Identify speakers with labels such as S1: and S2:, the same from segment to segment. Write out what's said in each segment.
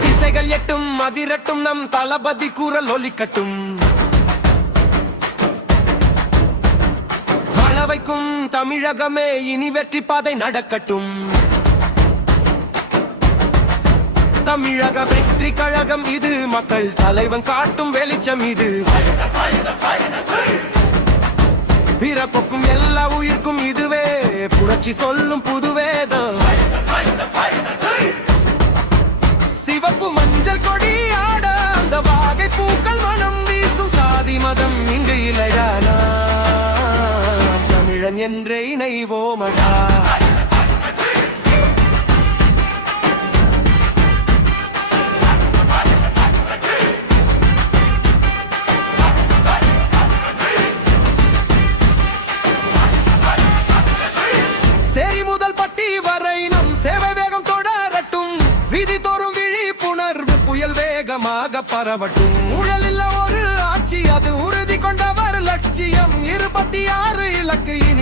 S1: திசைகள் எட்டும் அதிரட்டும் நம் தளபதி கூறல் ஒலிக்கட்டும். தமிழகமே இனி வெற்றி பாதை நடக்கட்டும். தமிழக வெற்றி கழகம் இது மக்கள் தலைவன் காட்டும் வெளிச்சம் இது. பிறப்புக்கும் எல்லா உயிர்க்கும் இதுவே புரட்சி சொல்லும் புதுவேதம். என்றே இணைவோமடா. சேரி முதல் பட்டி வரை நம் சேவை வேகம் தொடரட்டும். விதி தோறும் விழிப்புணர்வு புயல் வேகமாக பரவட்டும். ஊழலில் ஒரு ஆட்சி அது உறுதி கொண்டவர் லட்சியம். இருபத்தி ஆறு இலக்கு இனி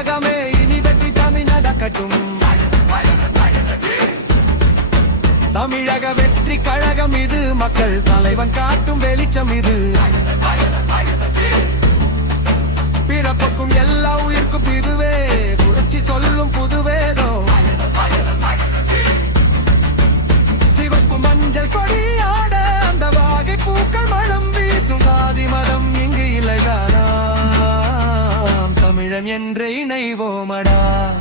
S1: உலகமே இனி வெற்றி தமிழ் நடக்கட்டும் தமிழக வெற்றி கழகம் இது. மக்கள் தலைவன் காட்டும் வெளிச்சம் இது. என்றே இணைவோமடா.